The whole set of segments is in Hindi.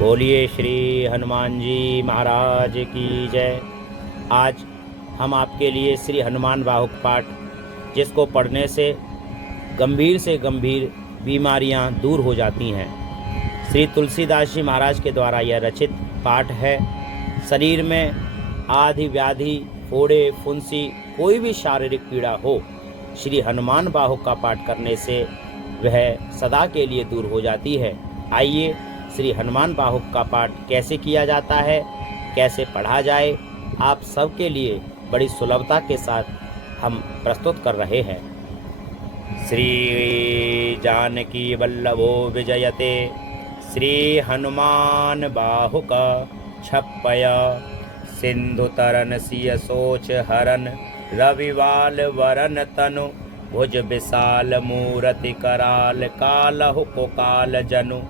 बोलिए श्री हनुमान जी महाराज की जय। आज हम आपके लिए श्री हनुमान बाहुक पाठ, जिसको पढ़ने से गंभीर बीमारियां दूर हो जाती हैं, श्री तुलसीदास जी महाराज के द्वारा यह रचित पाठ है। शरीर में आदि व्याधि, फोड़े, फुंसी, कोई भी शारीरिक पीड़ा हो, श्री हनुमान बाहुक का पाठ करने से वह सदा के लिए दूर हो जाती है। आइए श्री हनुमान बाहुक का पाठ कैसे किया जाता है, कैसे पढ़ा जाए, आप सबके लिए बड़ी सुलभता के साथ हम प्रस्तुत कर रहे हैं। श्री जानकी वल्लभो विजयते, श्री हनुमान बाहुक छप्पय, सिंधु तरन सिय सोच हरन, रविवाल वरन तनु, भुज विशाल मूरति कराल, कालहु कोकाल जनु,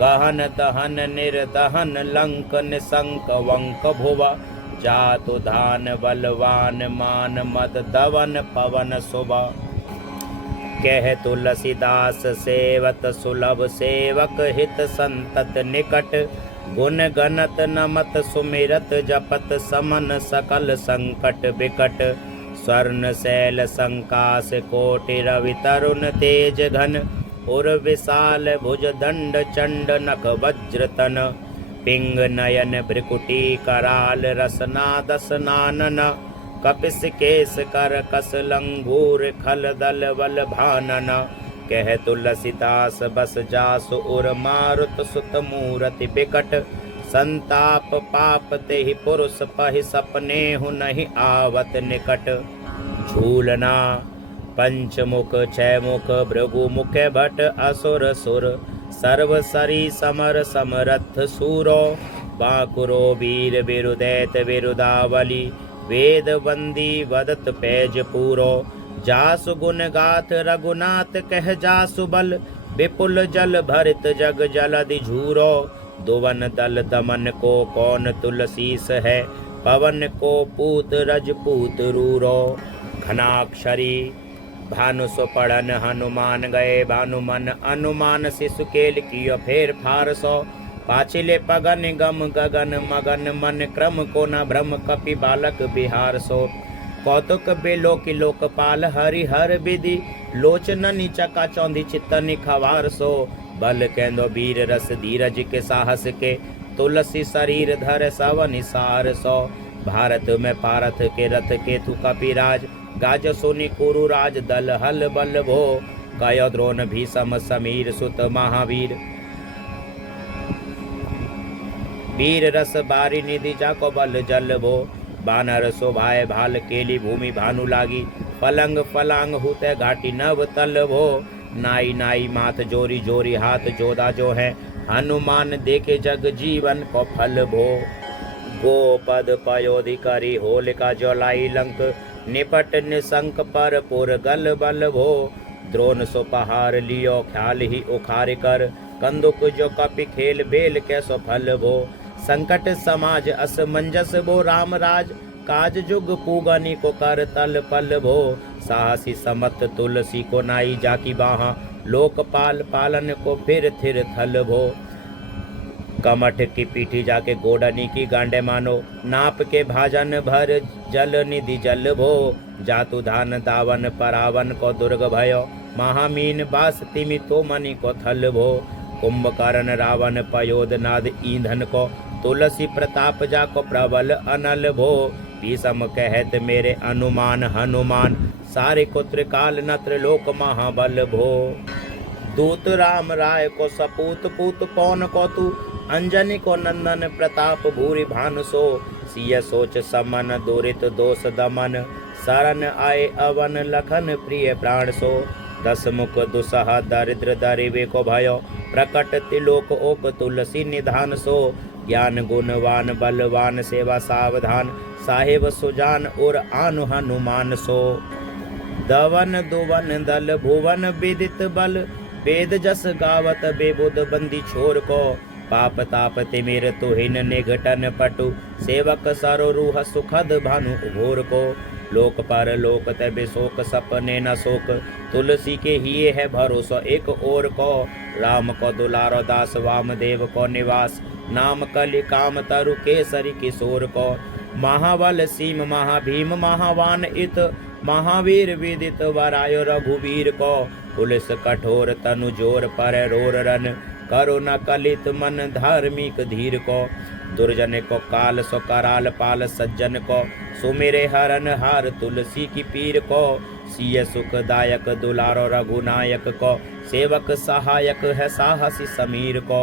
गहन दहन निर्दहन लंक निशंक वंक भुव, जातु धान बलवान मान मद दवन पवन शुभ। कह तुलसीदास सेवत सुलभ, सेवक हित संतत निकट, गुण गणत नमत सुमिरत, जपत समन सकल संकट बिकट, स्वर्ण शैल संकास कोटि रवि तरुण तेज घन, उर विशाल भुज दंड चंड नख वज्रतन, पिंग नयन भ्रिकुटी कराल, रसना दसनानन, कपिस केस कर कस लंगूर, खल दल बल भानन, कह तुलसीदास बस जासु उर, मारुत सुत मूरति बिकट, संताप पाप तेहि पुरुष पहि, सपने हु नहीं आवत निकट, झूलना पंचमुख छमुख, भृगु मुख भट असुर सुर, सर्व सरी समर समरथ सूरो, बाकुरो वीर विरुदैत विरुदावली, वेद वंदी वदत पैज पूरो, जासु गुण गाथ रघुनाथ कह जासु बल, विपुल जल भरित जग जलधि झूरो, दुवन दल दमन को कौन तुलसीस है, पवन को पूत रजपूत रूरो, घनाक्षरी भानु सुपड़न हनुमान गए, भानुमन अनुमान शिशु केल कियो फेर फार सो, पाचिले पगन गम गगन मगन, मन क्रम को न भ्रम कपि बालक बिहार सो, कौतुक बेलोकि लोकपाल हरि हर विधि, लोचननि चका चौंधी चित्तनि खवार सो, बल केंदो वीर रस धीरज के साहस के, तुलसी शरीर धर सवन सार सो, भारत में पारथ के रथ केतु कपिराज, गाज सोनि कुरु राज दल हल बल भो, गयो द्रोण भीषम समीर सुत महावीर, वीर रस बारी निधि जाको बल जल भो, बानर शोभाए भाल केली भूमि भानु लागी, पलंग फलांग हुते घाटी नव तल भो, नाई नाई माथ जोरी जोरी हाथ जोदा जो है, हनुमान देखे जग जीवन को फल भो, गोपद पयोधिकारी होलिका ज्वलाई लंक, निपट निशंक पर पुर गल बल भो, द्रोण सो पहार लियो ख्याल ही उखार कर, कंदुक जो कपि खेल बेल कैसो फल भो, संकट समाज असमंजस भो, राम राज काज जुग पूगनी को कर तल पल भो, साहसी समत तुलसी को नाई जाकी बाहा, लोकपाल पालन को फिर थिर थल भो, कमठ की पीठी जाके गोडनी की गांडे मानो, नाप के भाजन भर जल निधि जल भो, जातु धान दावन परावन को दुर्ग भयो, महामीन बास तिमि तो मणि को थल भो, कुंभकर्ण रावण पयोद नाद ईंधन को, तुलसी प्रताप जाको प्रबल अनल भो, भीषम कहत मेरे अनुमान हनुमान, सारे को त्रिकाल नत्र लोक महाबल भो, दूत राम राय को सपूत पूत पौन को तू, अंजनी को नंदन प्रताप भूरि भानु सो, सिय सोच समन दुरित दोष दमन, शरण आए अवन लखन प्रिय प्राण सो, दस मुख दुसह दरिद्र दरिवे को भयो, प्रकट तिलोक ओक तुलसी निधान सो, ज्ञान गुणवान बलवान सेवा सावधान, साहेब सुजान और आनु हनुमान सो, दवन दुवन दल भुवन विदित बल, वेद जस गावत बेबुद बंदी छोर को, पाप ताप तिमिर तुहिन निघटन पटु, सेवक सरो रूह सुखद भानु घोर को, लोक पर लोक तब शोक सपने न शोक, तुलसी के हिये है भरोसा एक और को, राम को दुलारो दास वामदेव को निवास, नाम कलि काम तरु केसरी किशोर को, महाबल सीम महाभीम महावान इत, महावीर विदित वरायो रघुवीर को, पुलिस कठोर तनु जोर पर रोर रन, करो न कलित मन धार्मिक धीर को, दुर्जन को काल सो कराल पाल सज्जन को, सुमेरे हरन हार तुलसी की पीर को, सिय सुखदायक दुलारो रघुनायक को, सेवक सहायक है साहसी समीर को,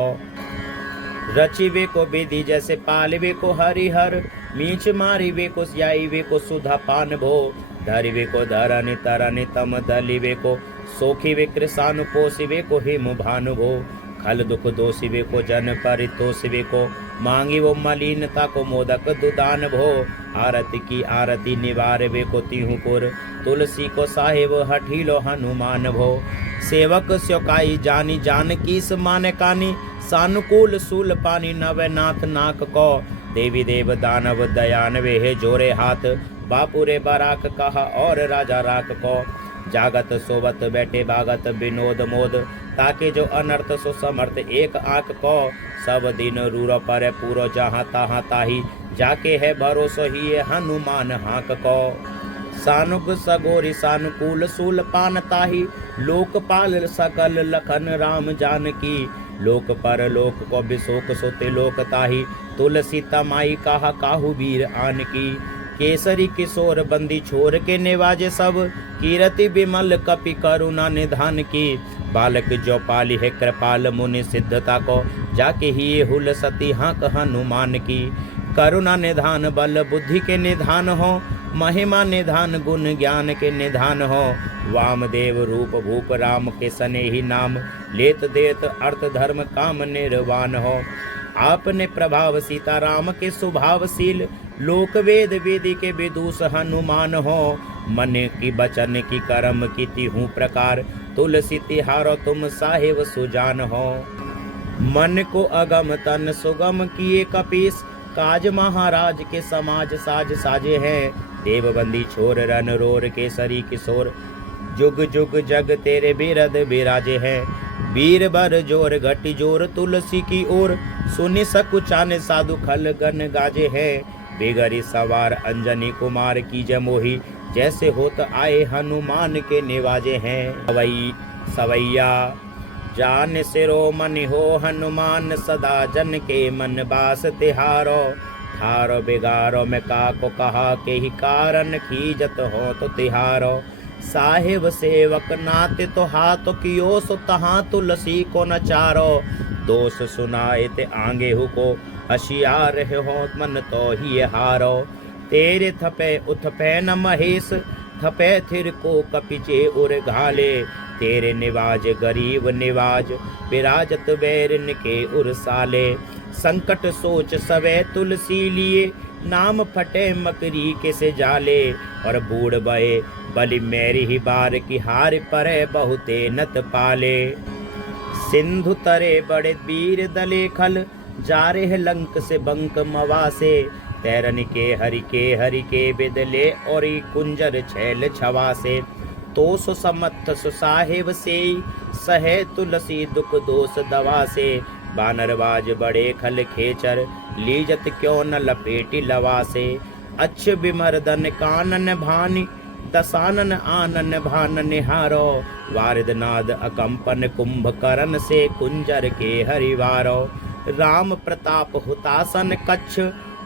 रचिवे को विधि जैसे पालवे को हरिहर, मीच मारिवे को स्याइवे को सुधा पान भो, धरिवे को धरनि तरनि तम दलिवे को, सोखिवे कृषानु पोषिवे को हिम भानु भो, खल दुख दोषिवे को जन परितोषिवे को, मांगी वो मलिनता को मोदक दुदान भो, आरती की आरती निवारवे को तिहु पुर, तुलसी को साहेब हठीलो हनुमान भो, सेवक स्योकाई जानी जान की समान कानी, सानुकूल सूल पानी नवनाथ नाक को, देवी देव दानव दयानवे है जोरे हाथ, बापुरे बराक कहा और राजा राक को, जागत सोवत बैठे भागत विनोद मोद, ताके जो अनर्थ सो समर्थ एक आंख को, सब दिन रूरो पर पूरो जहाँ तहाँ ताही, जाके है भरोसो ही हनुमान हाक को, सानुग सगोरी सानुकूल सूल पान ताही, लोकपाल सकल लखन राम जानकी, लोक पर लोक को बिशोक सोते लोक ताही, तुलसी तमाई कहा काहू वीर आन की, केसरी किशोर बंदी छोर के निवाजे सब, कीरति विमल कपि करुणा निधान की, बालक जो पाली है कृपाल मुनि सिद्धता को, जाके ही हुल सती हाँक हनुमान की, करुणा निधान बल बुद्धि के निधान हो, महिमा निधान गुण ज्ञान के निधान हो, वामदेव रूप भूप राम के सने ही नाम, लेत देत अर्थ धर्म काम निर्वाण हो, आपने प्रभाव सीता राम के स्वभावशील, लोक वेद वेदी के विदुष हनुमान हो, मन की बचन की कर्म की तिहु प्रकार, तुलसी तिहारो तुम साहेब सुजान हो, मन को अगम तन सुगम किए कपीस, काज महाराज के समाज साज साजे हैं, देवबंदी छोर रन रोर केसरी किशोर, जुग जुग जग तेरे बिरद बिराजे हैं, वीर बर जोर घटी जोर तुलसी की ओर, सुनि सकुचाने साधु खल गन गाजे हैं, बेगरी सवार अंजनी कुमार की जमोही, जैसे होत आए हनुमान के निवाजे हैं, सवैया जान सिरो मन हो हनुमान, सदा जन के मन बास तिहारो, ठारो बिगारो में काको कहा के ही कारण, खीजत हो तो तिहारो, साहेब सेवक नाते तो हाथ कियो सो तहाँ तुलसी को नचारो, दोष सुनाए ते आंगे हु को, हशियार हो मन तो ही हारो, तेरे थपे उथपे न महेश, थपे थिर को कपिचे उर घाले, तेरे निवाज गरीब निवाज, विराजत बैरन के उर साले, संकट सोच सवे तुलसी लिए, नाम फटे मकरी के से जाले, और बूढ़ बहे बलि मेरी ही बार की हार परे बहुते नत पाले, सिंधु तरे बड़े वीर दले खल, जा रहे लंक से बंक मवासे, तैरन के हरि के बिदले, और कुंजर छैल छवासे, तो सो समर्थ सो साहेब से, सहे तुलसी दुख दोष दवा से, बानरबाज बड़े खल खेचर, लीजत क्यों न लपेटी लवा से, अच्छ बिमर्दन कानन भानी, दसानन आनन भान निहारो, वारिद नाद अकंपन कुंभकर्ण से, कुंजर के हरिवारो, राम प्रताप हुतासन कच्छ,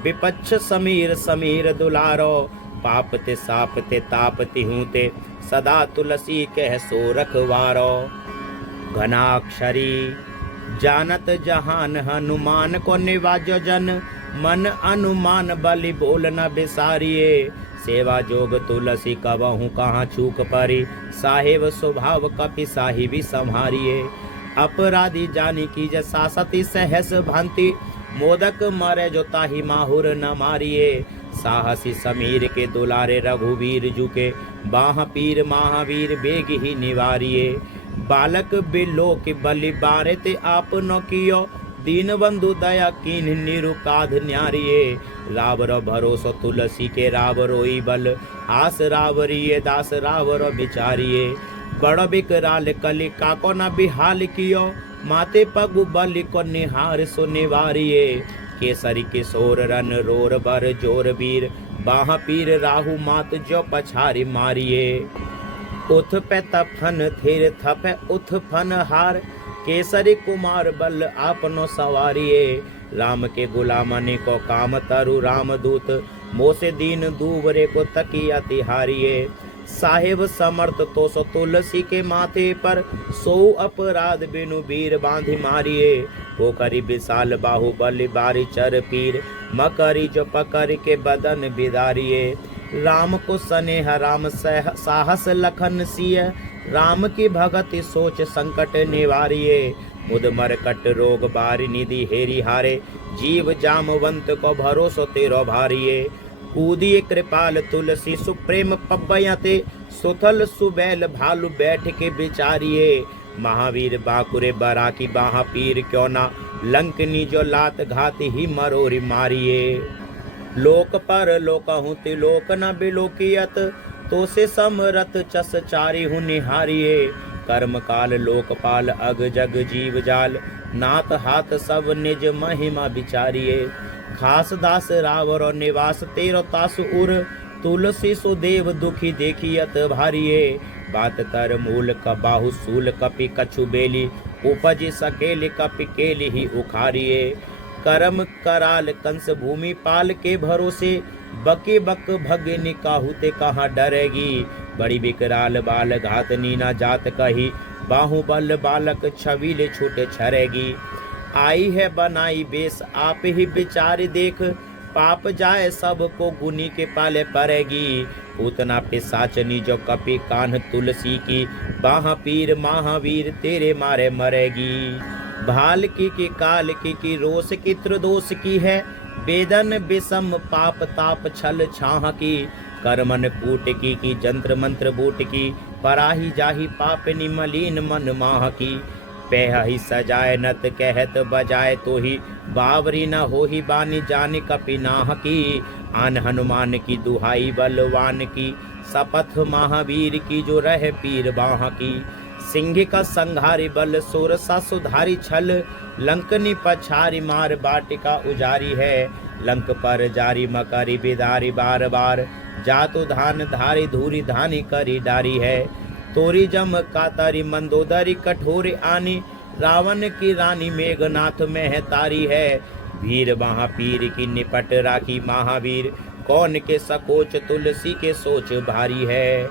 विपच्छ समीर समीर दुलारो, पाप ते साप ते ताप तिहु ते, सदा तुलसी कह सो रखवारो, घनाक्षरी जानत जहान हनुमान को निवाजो जन, मन अनुमान बलि बोल न बिसारिये, सेवा जोग तुलसी कबहु कहाँ चूक परी, साहेब स्वभाव कपि साहिबी संहारिये, अपराधी जानी की जसा सती सहस भांति, मोदक मरे जो ताही माहुर न मारिये, साहसी समीर के दुलारे रघुवीर जुके, बाह पीर महावीर बेग ही निवारिये, बालक बिलो के बलि बारे ते आप न कियो, दीन बंधु दया कीन निरुकाध न्यारिये। रावर भरोसो तुलसी के रावरोई बल, आस रावरिये दास रावर बिचारिये। बड़ बिकराल कली काको न बिहाल कियो, माते पगु बलि को निहार सो निवारिये। केसरी किशोर रन रोर बर जोर वीर, बाह पीर राहु मात जो पछारी मारिये। उथ पे तफन थिर थपे उथ फन हार, केसरी कुमार बल आपनो सवारिये। राम के गुलामनि को काम तरु रामदूत, मोसे दीन दूवरे को तकिया तिहारिये। साहेब समर्थ तो सो तुलसी के माथे पर, सो अपराध बिनु वीर बांधि मारिये। पोखरी विशाल बाहु बलि बारी चर पीर, मकरी जो पकड़ के बदन बिदारिये। राम को स्नेह राम साहस लखन सिय, राम की भगति सोच संकट निवारिये। मुद मरकट रोग बारी निधि हेरी हारे, जीव जामवंत को भरोसो तेरो भारिये। कूदिए कृपाल तुलसी सुप्रेम पब्बयते, सुथल सुबैल भालू बैठ के बिचारिये। महावीर बाकुरे बरा की बाहा पीर क्यों ना, लंकनी जो लात घात ही मरोरी मारिये। लोक पर लोकहु तिलोक न बिलोकियत, तो से समरथ चस चारी हूँ निहारिये। कर्म काल लोकपाल अग जग जीव जाल, नाथ हाथ सब निज महिमा बिचारिये। खास दास रावर और निवास तेरो तासु उर, तुलसी सुदेव दुखी देखियत भारिये। बात कर मूल कबाहु सूल कपि कछु बेली, उपज सकेल कपि केली ही उखारिये। करम कराल कंस भूमि पाल के भरोसे, बके बक भगनी काहुते कहाँ डरेगी। बड़ी बिकराल बाल घात नीना जात कही, बाहुबल बालक छबीले छूटे छरेगी। आई है बनाई बेस आप ही विचार देख, पाप जाए सबको गुनी के पाले पड़ेगी। उतना पिसाचनी जो कपि कान्ह तुलसी की, बाह पीर महावीर तेरे मारे मरेगी। भाल की काल की रोष की त्रिदोष की है, वेदन विषम पाप ताप छल छाह की। करमन कूट की जंत्र मंत्र बूट की, पराही जाही पापनी मलिन मन माह की। पह ही सजाए नत कहत बजाए तो ही, बावरी न हो ही बानी जान कपि नाह की। आन हनुमान की दुहाई बलवान की, शपथ महावीर की जो रह पीर बाह की। सिंह का संघारी बल सोरसा सुधारी छल, लंकनी पछारी मार बाटिका उजारी है। लंक पर जारी मकरी बिदारी बार बार, जातु धान धारी धूरी धानी करी डारी है। तोरी जम कातरी मंदोदरी कठोरी आनी, रावण की रानी मेघनाथ में तारी है। वीर महापीर की निपट राखी महावीर, कौन के सकोच तुलसी के सोच भारी है।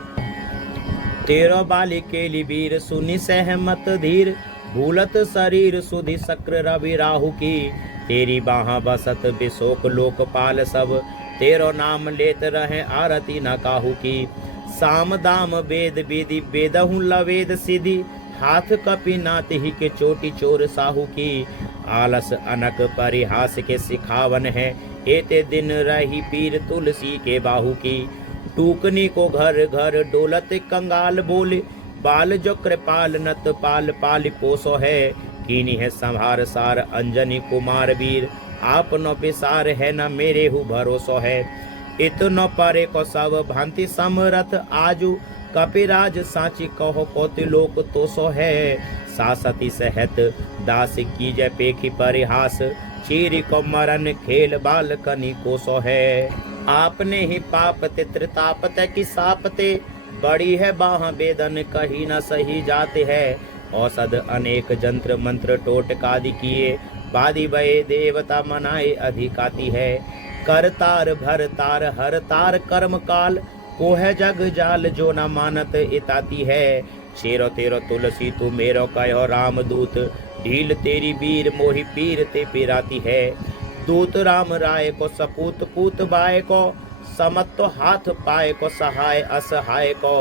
तेरो बाली केली वीर सुनि सहमत धीर, भूलत शरीर सुधि शक्र रवि राहु की। तेरी बाहा बसत बिशोक लोकपाल सब, तेरो नाम लेत रहे आरती न काहू की। साम दाम वेद विधि वेदहु लवेद सिद्धि, हाथ कपि नाथ ही के चोटी चोर साहू की। आलस अनक परिहास के सिखावन है, एते दिन रही पीर तुलसी के बाहू की। टूकनी को घर घर डोलत कंगाल बोले, बाल जो कृपाल नत पाल पाल पोसो है। कीनी है संहार सार अंजनी कुमार वीर, आपनो पिसार है न मेरे हु भरोसो है। इतनो परे को सब भांति समरथ आजू, कपिराज साची कहो कोति लोक तो सो है। सासती सहत दास की जय पेखी परिहास, चीरी को मरन खेल बाल कनी को सो है। आपने ही पाप त्रितापते की सापते, बड़ी है बाह वेदन कही न सही जाते है। औषध अनेक जंत्र मंत्र टोटकादि किए, बादी बये देवता मनाए अधिकाती है। करतार भरतार हरतार कर्म काल, को है जग जाल जो न मानत इताती है। शेरो तेरो तुलसी तू मेरो कहो रामदूत, ढील तेरी वीर मोहि पीर ते पिराती है। दूत राम राय को सपूत पूत बाय को, समत्तो हाथ पाए को सहाय असहाय को।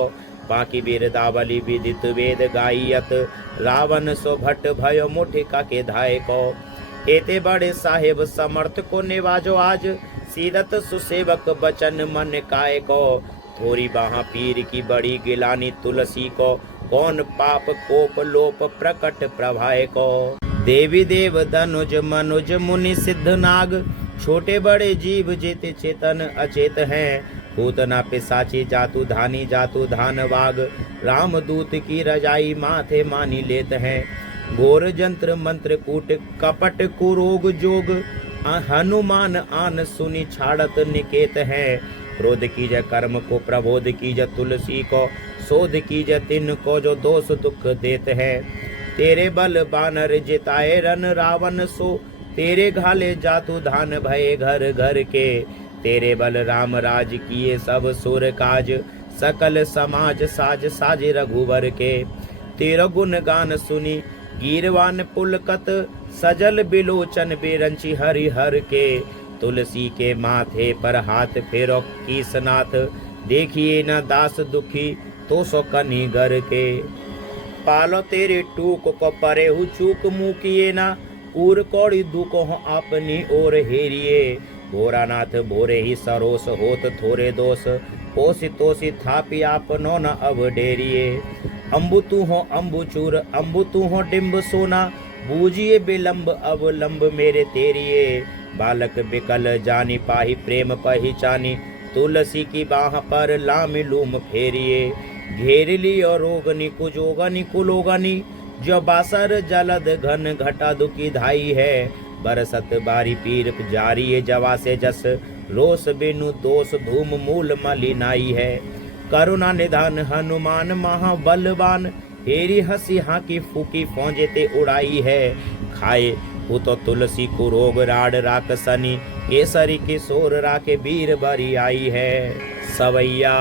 बाकी वीरदावली विदित वेद गायत, रावण सो भट्ट भयो मुठिका के धाय को। एते बड़े साहेब समर्थ को निवाजो आज, सीरत सुसेवक बचन मन काय को। थोड़ी बाहा पीर की बड़ी गिलानी तुलसी को, कौन पाप कोप लोप प्रकट प्रभाय को। देवी देव धनुज मनुज मुनि सिद्ध नाग, छोटे बड़े जीव जेते चेतन अचेत हैं। पूतना पिसाची जातु धानी जातु धान वाग, राम दूत की रजाई माथे मानी लेत हैं। घोर जंत्र मंत्र कूट कपट कुरोग जोग, हनुमान आन सुनी छाड़त निकेत हैं। क्रोध कीजय कर्म को प्रबोध कीजय तुलसी को, शोध कीजय तिन को जो दोष दुख देत है। तेरे बल बानर जिताए रन रावण सो, तेरे घाले जातु धान भये घर घर के। तेरे बल राम राज किए सब सुर काज, सकल समाज साज साजे रघुवर के। तेरा गुण गान सुनी गीरवान पुलकत, सजल बिलोचन बेरंची हरि हर के। तुलसी के माथे पर हाथ फेरो कीसनाथ, देखिए न दास दुखी तो सो कनी घर के। पालो तेरे टूक को परे हु चूक मुकिए ना, कूर कौड़ी दुको हो अपनी ओर हेरिए। भोरानाथ भोरे ही सरोस होत थोरे दोष, पोसी तोसी थापी आपनो न अब डेरिए। अम्बु तू हो अम्बुचूर अम्बु तू हो डिम्ब सोना, बूझिए बिलम्ब अब लंब मेरे तेरिए। बालक बिकल जानी पाही प्रेम पहचानी, तुलसी की बाह पर लामी लूम फेरिए। घेर ली और रोगनी कुजोगनी कुलोगनी, जो बासर जलद घन घटा दुखी धाई है। बरसत बारी पीर जारी जवा से जस, रोस बिनु दोष धूम मूल मलिनाई है। करुणा निधान हनुमान महाबलवान, हेरी हंसी हाकी फूकी फौजे ते उड़ाई है। खाए वो तो तुलसी को रोग राड राक सनी, केसरी किशोर राके वीर बरी आई है। सवैया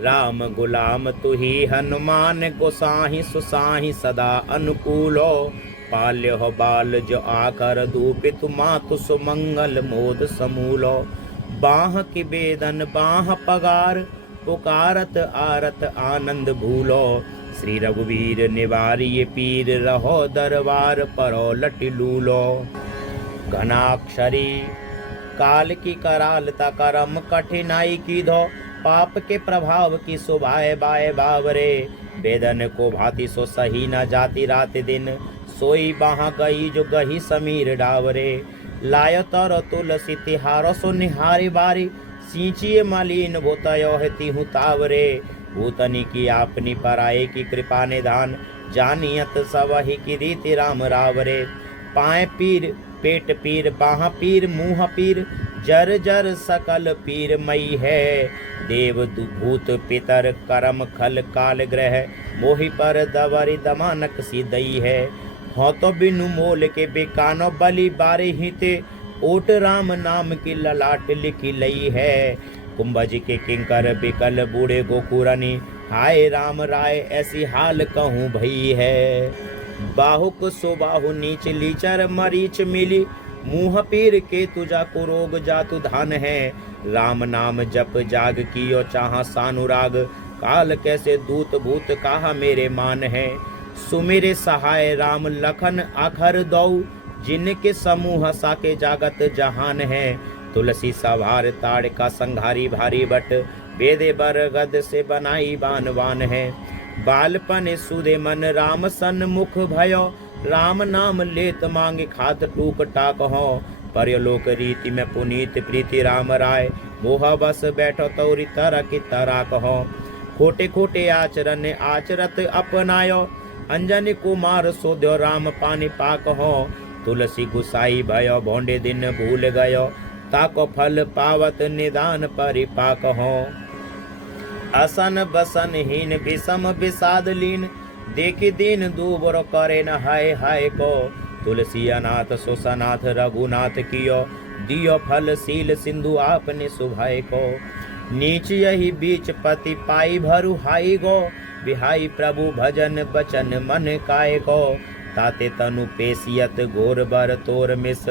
राम गुलाम तुही हनुमान, गोसाही सुसाही सदा अनुकूलो। पाल्य हो बाल जो आकर दूपित, मातु सुमंगल मोद समूलो। बाह की बेदन बाह पगार, पुकारत आरत आनंद भूलो। श्री रघुवीर निवारिये पीर, रहो दरबार परो लटि लूलो। घनाक्षरी काल की करालता करम कठिनाई की धो, पाप के प्रभाव की सुभाए बाए बावरे। बेदन को भांति सो सही न जाति रात दिन, सोई बाहा गई जो गही समीर डावरे। लायो तर तुलसी तिहारो सो निहारी बारी, सींचिए मलिन भूतयो है तिहु तावरे। भूतनी की आपनी पराये की कृपा निधान, जानियत सबहि की रीति राम रावरे। पाए पीर पेट पीर बाहा पीर मुँह पीर, जर जर सकल पीर मई है। देव भूत पितर करम खल काल ग्रह, मोहि पर दवरी दमानक सी दई है। हो तो बिनु मोल के बेकानो बलि बारे हिते, ओट राम नाम की ललाट लिखी लई है। कुंभज के किंकर बिकल बूढ़े गोकुरनी, हाय राम राय ऐसी हाल कहूँ भई है। बाहुक सुबाहु नीच लीचर मरीच मिली, मुँह पीर के तुझा को रोग जातु धान है। राम नाम जप जाग कियो चाह सानुराग, काल कैसे दूत भूत कहा मेरे मान है। सुमेरे सहाय राम लखन आखर दौ, जिनके समूह साके जागत जहान है। तुलसी सवार ताड़ का संघारी भारी बट, बेदे बरगद से बनाई बानवान है। बालपन सुदे मन राम सन्मुख भयो, राम नाम लेत मांगे खात टूक टाक हो। परलोक रीति में पुनीत प्रीति राम राय, मोह बस बैठो तौरी तरह की तरह कहो। खोटे खोटे आचरण आचरत अपनायो, अंजनी कुमार सोध्यो राम पानी पाक हो। तुलसी गुसाई भयो भोंडे दिन भूल गयो, ताको फल पावत निदान परिपाक हो। असन बसन हीन विषम विषाद लीन, देखी दीन दूबर करे न हाय हाय को। तुलसी अनाथ सो सनाथ रघुनाथ कियो, दियो फल सील सिंधु आपने सुभाय को। नीच यही बीच पति पाई भरु हाई गो, बिहाई प्रभु भजन बचन मन काय को। ताते तनु पेशियत घोर बर तोर मिस,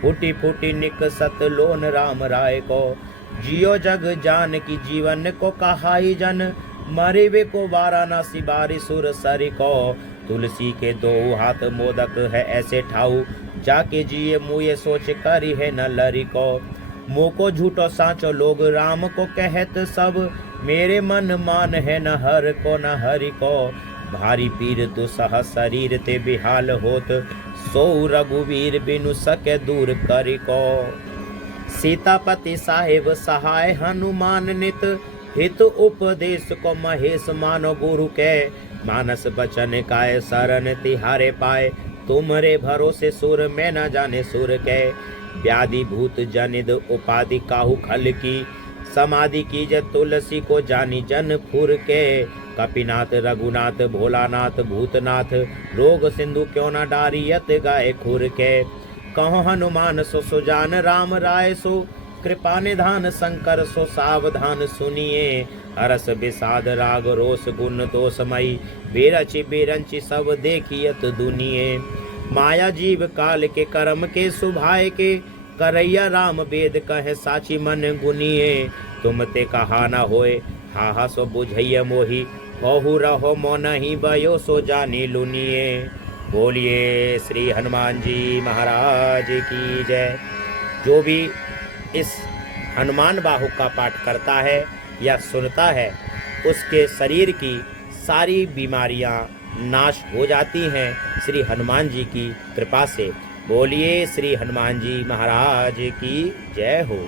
फूटी फूटी निकसत लोन राम राय को। जियो जग जान की जीवन को कहाई जन, मरे वे को वाराणसी बारी सुर सरी को। तुलसी के दो हाथ मोदक है ऐसे ठाऊ, जाके जिए मुए सोच करी है न लरी को। मोको झूठो साचो लोग राम को कहत सब, मेरे मन मान है न हर को न हरि को। भारी पीर तु सह शरीर ते बिहाल होत, सो रघुवीर बिनु सके दूर करि को। सीतापति साहेब सहाय हनुमान नित, हित उपदेश को महेश मानो गुरु के। मानस बचन काय शरण तिहारे पाए, तुमरे भरोसे सुर में न जाने सुर के। व्याधि भूत जनिद उपाधि काहू खल की, समाधि कीजय तुलसी को जानी जन फुर के। कपिनाथ रघुनाथ भोलानाथ भूतनाथ, रोग सिंधु क्यों न डारियत गाय खुर के। कहो हनुमान सो सुजान राम राय सो, कृपा निधान शंकर सो सावधान सुनिए। हरस विषाद राग रोष गुण दोषमयी, बेरचि बेरंचि सब देखियत दुनिये। माया जीव काल के कर्म के सुभाय के, करैया राम वेद कहे साची मन गुनिए। तुम ते कहा न होए, हा सो बुझैया मोही, बहु रहो मोनहि भयो सो जानी लुनिए। बोलिए श्री हनुमान जी महाराज की जय। जो भी इस हनुमान बाहुक का पाठ करता है या सुनता है, उसके शरीर की सारी बीमारियां नाश हो जाती हैं श्री हनुमान जी की कृपा से। बोलिए श्री हनुमान जी महाराज की जय हो।